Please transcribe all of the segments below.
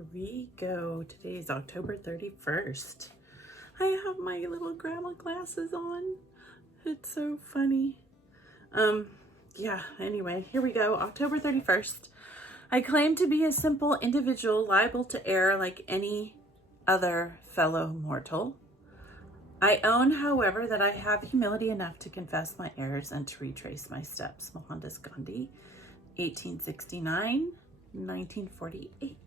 Here we go. Today is October 31st. I have my little grandma glasses on. It's so funny. Anyway, here we go. October 31st. I claim to be a simple individual liable to err like any other fellow mortal. I own, however, that I have humility enough to confess my errors and to retrace my steps. Mohandas Gandhi, 1869, 1948.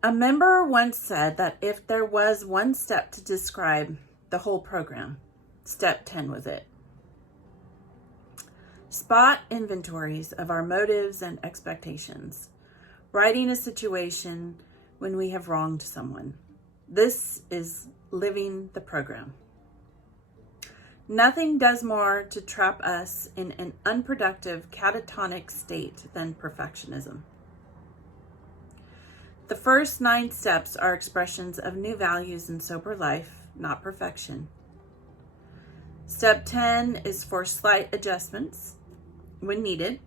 A member once said that if there was one step to describe the whole program, step 10 was it. Spot inventories of our motives and expectations. Righting a situation when we have wronged someone. This is living the program. Nothing does more to trap us in an unproductive, catatonic state than perfectionism. The first 9 steps are expressions of new values in sober life, not perfection. Step 10 is for slight adjustments when needed.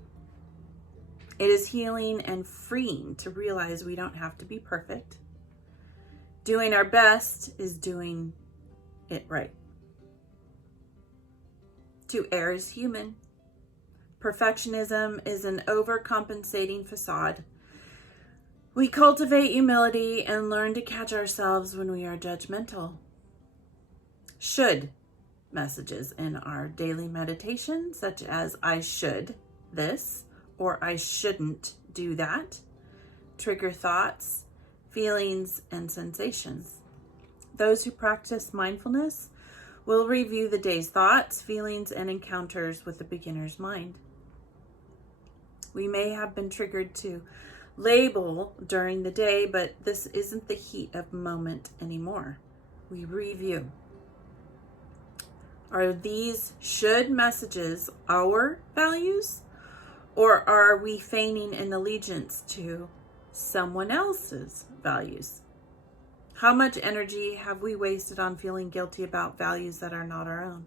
It is healing and freeing to realize we don't have to be perfect. Doing our best is doing it right. To err is human. Perfectionism is an overcompensating facade. We cultivate humility and learn to catch ourselves when we are judgmental. Should messages in our daily meditation, such as I should this or I shouldn't do that, trigger thoughts, feelings, and sensations. Those who practice mindfulness will review the day's thoughts, feelings, and encounters with the beginner's mind. We may have been triggered to label during the day, but this isn't the heat of the moment anymore. We review. Are these should messages our values, or are we feigning an allegiance to someone else's values? How much energy have we wasted on feeling guilty about values that are not our own?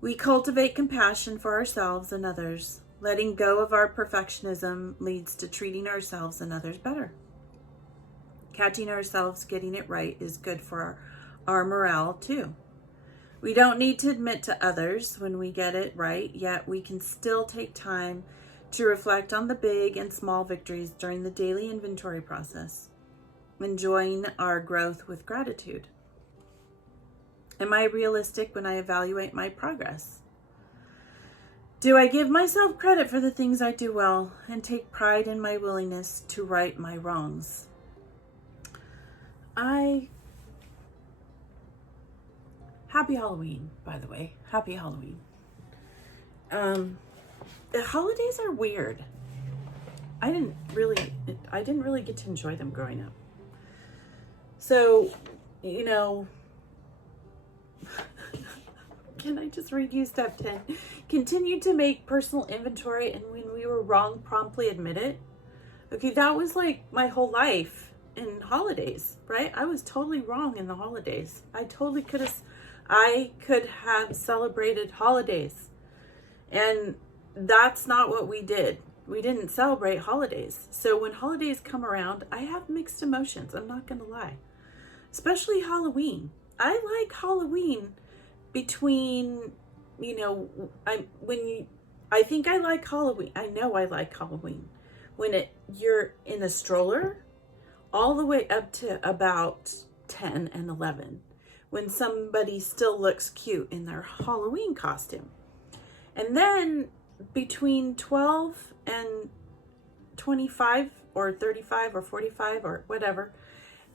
We cultivate compassion for ourselves and others. Letting go of our perfectionism leads to treating ourselves and others better. Catching ourselves getting it right is good for our morale too. We don't need to admit to others when we get it right, yet we can still take time to reflect on the big and small victories during the daily inventory process, enjoying our growth with gratitude. Am I realistic when I evaluate my progress? Do I give myself credit for the things I do well and take pride in my willingness to right my wrongs? Happy Halloween, by the way. Happy Halloween. The holidays are weird. I didn't really get to enjoy them growing up. So, can I just read you step 10? Continue to make personal inventory, and when we were wrong, promptly admit it. Okay, that was like my whole life in holidays, right? I was totally wrong in the holidays. I could have celebrated holidays. And that's not what we did. We didn't celebrate holidays. So when holidays come around, I have mixed emotions. I'm not going to lie. Especially Halloween. I like Halloween between, I think I like Halloween. I know I like Halloween. When you're in a stroller all the way up to about 10 and 11. When somebody still looks cute in their Halloween costume. And then between 12 and 25 or 35 or 45 or whatever,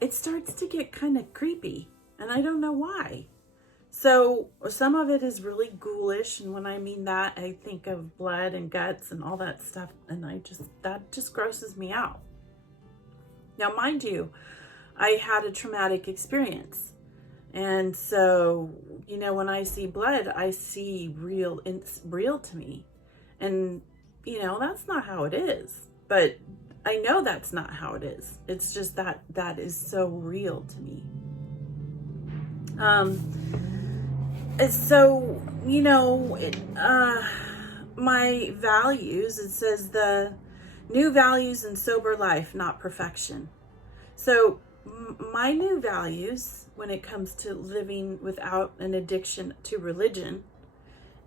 it starts to get kind of creepy. And I don't know why. So some of it is really ghoulish. And when I mean that, I think of blood and guts and all that stuff. And that just grosses me out. Now, mind you, I had a traumatic experience. And so, when I see blood, I see it's real to me. And, that's not how it is. But I know that's not how it is. It's just that is so real to me. So, my values, it says New values and sober life, not perfection. So my new values when it comes to living without an addiction to religion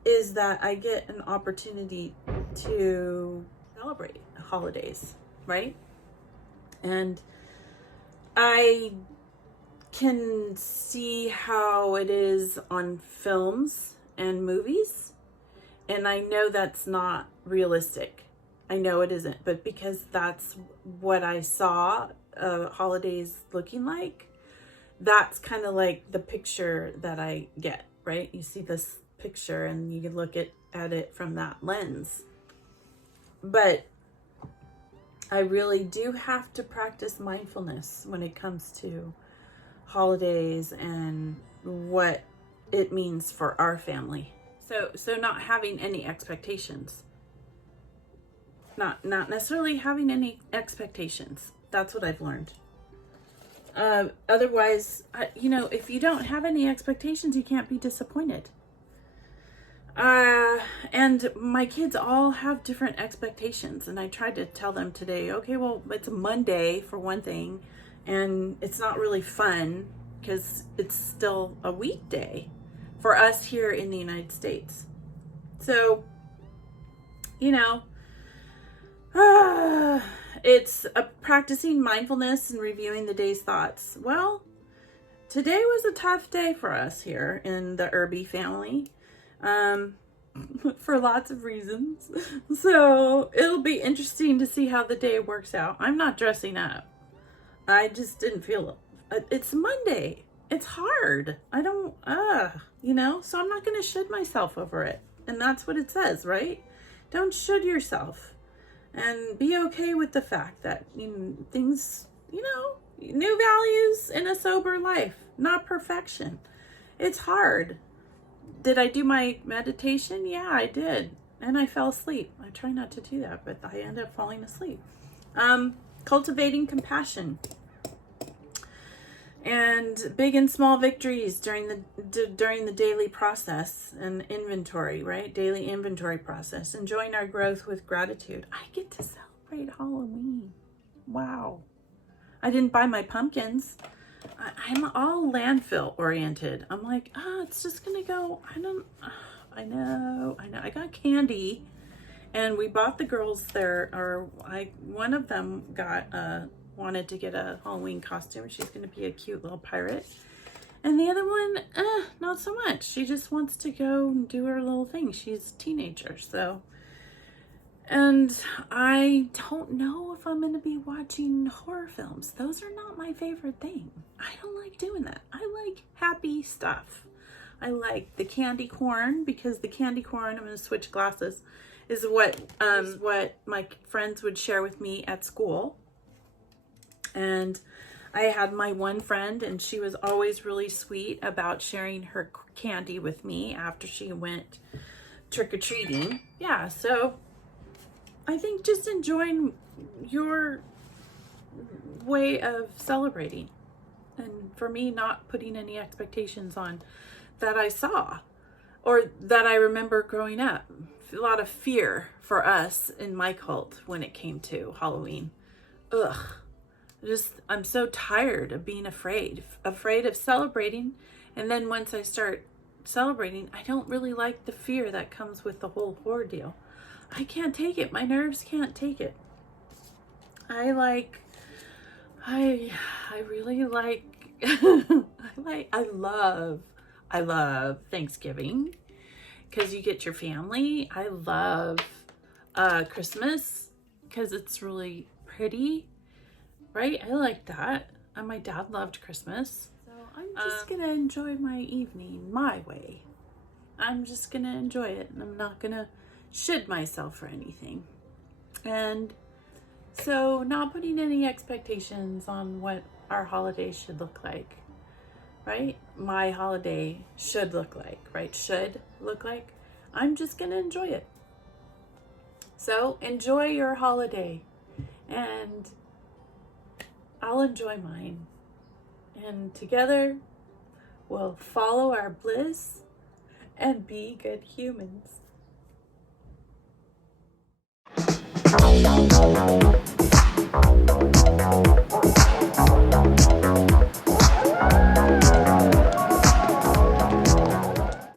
is that I get an opportunity to celebrate holidays, right? And I can see how it is on films and movies, and I know that's not realistic. I know it isn't, but because that's what I saw holidays looking like, that's kind of like the picture that I get, right? You see this picture and you can look at it from that lens. But I really do have to practice mindfulness when it comes to holidays and what it means for our family. So not having any expectations. Not necessarily having any expectations. That's what I've learned. Otherwise, if you don't have any expectations, you can't be disappointed. And my kids all have different expectations, and I tried to tell them today, okay, well, it's a Monday for one thing, and it's not really fun because it's still a weekday for us here in the United States. So, it's practicing mindfulness and reviewing the day's thoughts. Well, today was a tough day for us here in the Irby family, for lots of reasons. So it'll be interesting to see how the day works out. I'm not dressing up. I just didn't feel it. It's Monday. It's hard. I don't, so I'm not going to should myself over it. And that's what it says, right? Don't should yourself. And be okay with the fact that things, new values in a sober life, not perfection. It's hard. Did I do my meditation? Yeah, I did. And I fell asleep. I try not to do that, but I end up falling asleep. Cultivating compassion. And big and small victories during the daily process and inventory, right? Daily inventory process. Enjoying our growth with gratitude. I get to celebrate Halloween. Wow. I didn't buy my pumpkins. I'm all landfill oriented. I'm like, it's just gonna go. I know. I got candy, and we bought the girls one of them wanted to get a Halloween costume. She's going to be a cute little pirate. And the other one, not so much. She just wants to go and do her little thing. She's a teenager, so. And I don't know if I'm going to be watching horror films. Those are not my favorite thing. I don't like doing that. I like happy stuff. I like the candy corn, because the candy corn, I'm going to switch glasses, is what my friends would share with me at school. And I had my one friend, and she was always really sweet about sharing her candy with me after she went trick-or-treating. Yeah, so I think just enjoying your way of celebrating. And for me, not putting any expectations on that I saw or that I remember growing up. A lot of fear for us in my cult when it came to Halloween. I'm so tired of being afraid of celebrating. And then once I start celebrating, I don't really like the fear that comes with the whole ordeal. I can't take it. My nerves can't take it. I really like, I love Thanksgiving because you get your family. I love Christmas because it's really pretty. Right? I like that. And my dad loved Christmas. So I'm just going to enjoy my evening my way. I'm just going to enjoy it. And I'm not going to should myself for anything. And so not putting any expectations on what our holiday should look like. Right? My holiday should look like. Right? Should look like. I'm just going to enjoy it. So enjoy your holiday. And I'll enjoy mine. And together we'll follow our bliss and be good humans.